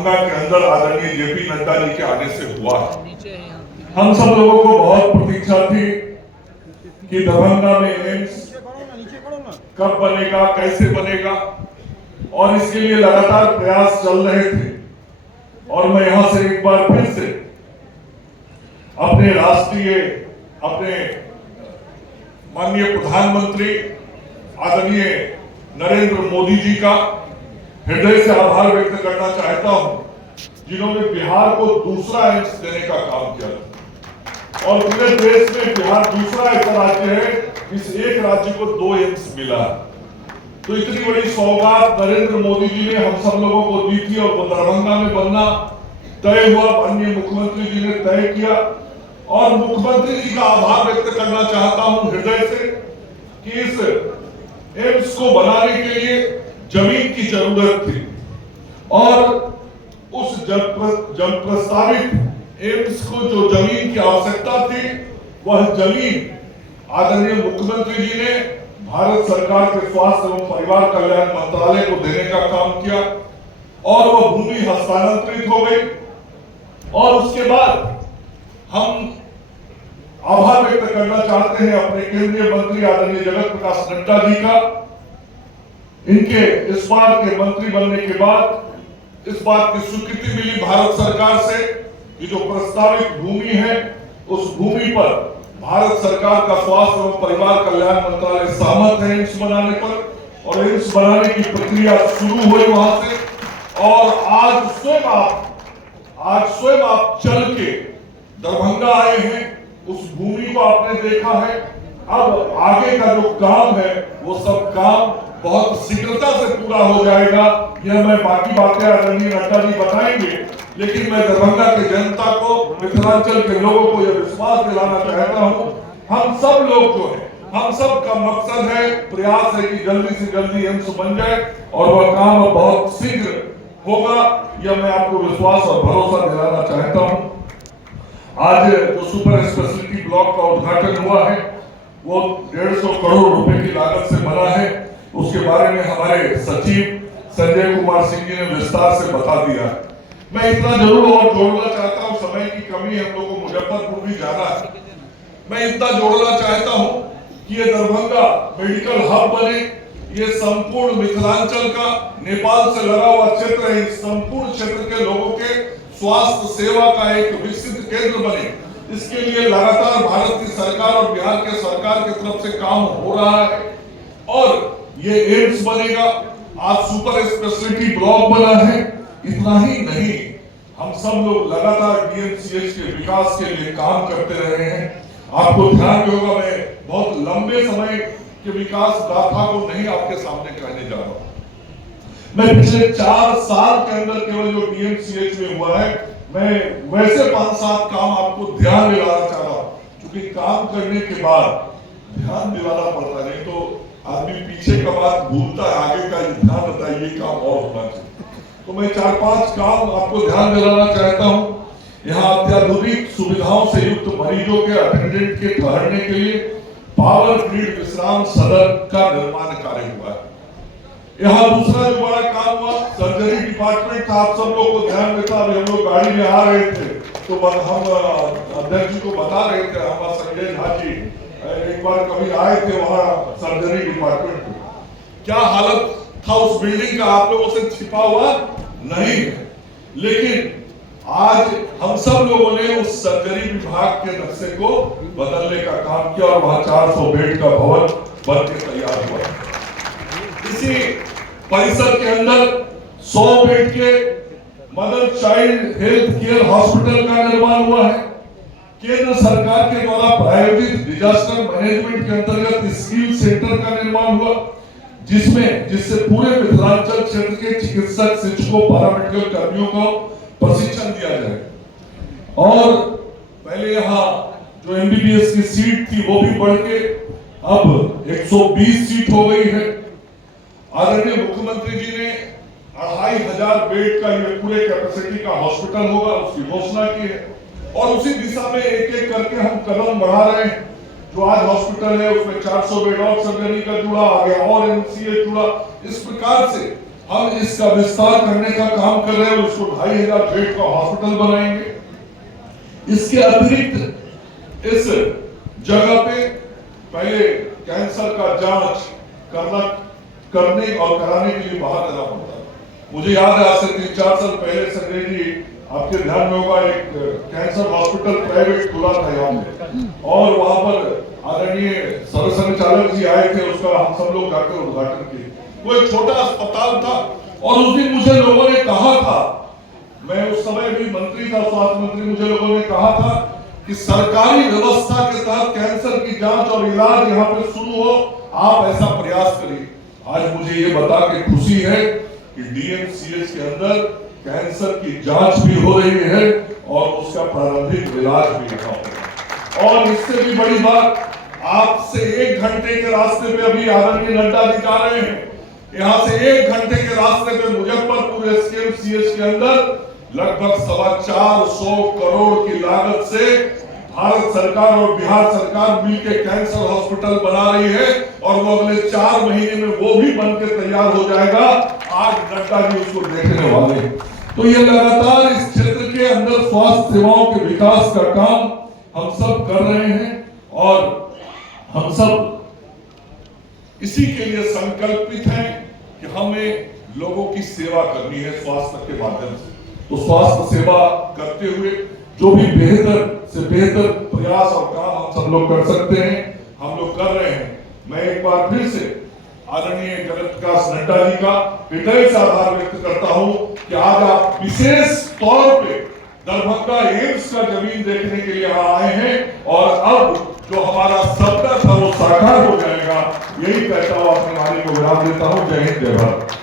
दरभंगा के अंदर आदरणीय जेपी नड्डा जी के आने से हुआ है। हम सब लोगों को बहुत प्रतीक्षा थी कि दरभंगा में एम्स कब बनेगा, कैसे बनेगा, और इसके लिए लगातार प्रयास चल रहे थे। और मैं यहां से एक बार फिर से अपने माननीय प्रधानमंत्री आदरणीय नरेंद्र मोदी जी का हृदय से आभार व्यक्त करना चाहता हूं, जिन्होंने बिहार को दूसरा एम्स देने का काम किया। और पूरे देश में बिहार दूसरा ऐसा राज्य है, इस एक राज्य को 2 एम्स मिला। तो इतनी बड़ी सौगात नरेंद्र मोदी जी ने हम सब लोगों को दी थी, और वो दरभंगा में बनना तय हुआ। अन्य मुख्यमंत्री जी ने तय किया, और मुख्यमंत्री जी का आभार व्यक्त करना चाहता हूं हृदय से कि इस एम्स को बनाने के लिए जमीन की जरूरत थी, और उस जब प्रस्तावित एम्स को जो जमीन की आवश्यकता थी, वह जमीन आदरणीय मुख्यमंत्री जी ने भारत सरकार के स्वास्थ्य एवं परिवार कल्याण मंत्रालय को देने का काम किया, और वह भूमि हस्तांतरित हो गई। और उसके बाद हम आभार व्यक्त करना चाहते हैं अपने केंद्रीय मंत्री आदरणीय जगत प्रकाश नड्डा जी का। इनके इस बार के मंत्री बनने के बाद इस बात की स्वीकृति मिली भारत सरकार से कि जो प्रस्तावित भूमि है, उस भूमि पर भारत सरकार का स्वास्थ्य एवं परिवार कल्याण मंत्रालय सहमत है एम्स बनाने पर, और एम्स बनाने की प्रक्रिया शुरू हुई वहां से। और आज स्वयं आप चल के दरभंगा आए हैं, उस भूमि को आपने देखा है। अब आगे का जो काम है, वो सब काम बहुत शीघ्रता से पूरा हो जाएगा। यह मैं बाकी बातें आदरणीय नड्डा जी बताएंगे, लेकिन मैं दरभंगा के जनता को, मिथिलांचल के लोगों को यह विश्वास दिलाना चाहता हूं, हम सब लोग जो है, हम सब का मकसद है, प्रयास है कि जल्दी से जल्दी एम्स बन जाए, और वह काम बहुत शीघ्र होगा। यह मैं आपको विश्वास और भरोसा दिलाना चाहता हूं। आज जो सुपर स्पेशलिटी ब्लॉक का उद्घाटन हुआ है, वो 150 करोड़ रुपए की लागत से बना है। उसके बारे में हमारे सचिव संजय कुमार सिंह जी ने विस्तार से बता दिया है। मैं इतना जरूर और जोड़ना चाहता हूं, समय की कमी है, हम लोग को मुजफ्फरपुर भी जाना है। मैं इतना जोड़ना चाहता हूं कि ये दरभंगा मेडिकल हब बने, ये संपूर्ण मिथिलांचल का, नेपाल से लगा हुआ क्षेत्र है, इस संपूर्ण क्षेत्र के लोगों के स्वास्थ्य सेवा का एक विकसित केंद्र बने। इसके लिए लगातार भारत की सरकार और बिहार के सरकार की तरफ से काम हो रहा है, और ये एम्स बनेगा। आज सुपर स्पेशलिटी ब्लॉक बना है। इतना ही नहीं, हम सब लोग लगातार डीएमसीएच के विकास के लिए काम करते रहे हैं। आपको ध्यान होगा, मैं बहुत लंबे समय के विकास गाथा को नहीं आपके सामने कहने जा रहा हूं। मैं पिछले 4 साल के अंदर केवल जो डीएमसीएच में हुआ है, मैं वैसे 5-7 काम आपको ध्यान दिलाना चाह रहा हूं, क्योंकि काम करने के बाद ध्यान दिलाना पड़ता, नहीं तो आदमी पीछे का बात भूलता है, आगे का ध्यान रहता है, ये काम और होना चाहिए। तो मैं 4-5 काम आपको ध्यान दिलाना चाहता हूं। यहाँ अत्याधुनिक सुविधाओं से युक्त मरीजों के अटेंडेंट के ठहरने के लिए पावर ग्रिड विश्राम सदन का निर्माण कार्य हुआ है। यहाँ दूसरा जो बड़ा काम हुआ, सर्जरी डिपार्टमेंट था। आप सब लोग को ध्यान में था, हम लोग गाड़ी में आ रहे थे तो हम अध्यक्ष जी को बता रहे थे, हमारा संजय झा जी एक बार कभी आए थे वहां सर्जरी डिपार्टमेंट में, क्या हालत था उस बिल्डिंग का, आप लोगों से छिपा हुआ नहीं है। लेकिन आज हम सब लोगों ने उस सर्जरी विभाग के नक्शे को बदलने का काम किया, और वहां 400 बेड का भवन बन के तैयार हुआ। इसी परिसर के अंदर 100 बेड के mother child health care hospital का निर्माण हुआ है। केंद्र सरकार के द्वारा प्रायोजित डिजास्टर मैनेजमेंट के अंतर्गत स्किल सेंटर का निर्माण हुआ, जिससे पूरे मिथिलांचल क्षेत्र के चिकित्सक, शिक्षकों, पैरामेडिकल कर्मियों को प्रशिक्षण दिया जाए। और पहले यहाँ जो एमबीबीएस की सीट थी, वो भी बढ़ के अब 120 सीट हो गई है। आदरणीय मुख्यमंत्री जी ने 2500 बेड का ये पूरे कैपेसिटी का हॉस्पिटल होगा, उसकी घोषणा की है, और उसी दिशा में एक एक करके हम कदम बढ़ा रहे हैं। जो आज हॉस्पिटल है उसमें 400 बेड और सर्जरी का जुड़ा, आगे और एमसीएच जुड़ा। इस प्रकार से हम इसका विस्तार करने का काम कर रहे हैं और इसको 2500 बेड का हॉस्पिटल बनाएंगे। इसके अतिरिक्त इस जगह पे पहले कैंसर का जांच करने और कराने के लिए बाहर जाना पड़ता है। मुझे याद है आज से 3-4 साल पहले संजय जी आपके ध्यान में होगा एक कैंसर हॉस्पिटल प्राइवेट खुला था यहाँ पे और वहां पर आदरणीय सरसंघचालक जी आए थे, उसका हम सब लोग जाकर उद्घाटन किए। वो एक छोटा अस्पताल था और उस दिन मुझे लोगों ने कहा था, मैं उस समय भी मंत्री था, स्वास्थ्य मंत्री, मुझे लोगों ने कहा था कि सरकारी व्यवस्था के तहत कैंसर की जांच और इलाज यहाँ पे शुरू हो, आप ऐसा प्रयास करिए। आज मुझे ये बता के खुशी है कि डीएमसीएच के अंदर कैंसर की जांच भी हो रही है और उसका प्रारंभिक इलाज भी यहाँ हो। और इससे भी बड़ी बात, आपसे 1 घंटे के रास्ते पे अभी आदरणीय नड्डा जी जा रहे हैं, यहाँ से 1 घंटे के रास्ते पे मुजफ्फरपुर एसकेएमसीएच के अंदर लगभग 425 करोड़ की लागत से भारत सरकार और बिहार सरकार मिलकर कैंसर हॉस्पिटल बना रही है और वो अगले 4 महीने में वो भी बनकर तैयार हो जाएगा। आज नड्डा जी उसको देखने वाले हैं। तो ये लगातार इस क्षेत्र के अंदर स्वास्थ्य सेवाओं के विकास का काम हम सब कर रहे हैं और हम सब इसी के लिए संकल्पित हैं कि हमें लोगों की सेवा करनी है स्वास्थ्य के माध्यम से। तो स्वास्थ्य सेवा करते हुए जो भी बेहतर से बेहतर प्रयास और काम हम सब लोग कर सकते हैं, हम लोग कर रहे हैं। मैं एक बार फिर से आदरणीय जगत विकास नड्डा जी का हृदय से आभार व्यक्त करता हूं कि आज आप विशेष तौर पे दरभंगा एम्स का जमीन देखने के लिए यहाँ आए हैं और अब जो हमारा सपना था वो साकार हो जाएगा। यही कहता हुआ अपने वाणी को विराम देता हूँ। जय हिंद, जय भारत।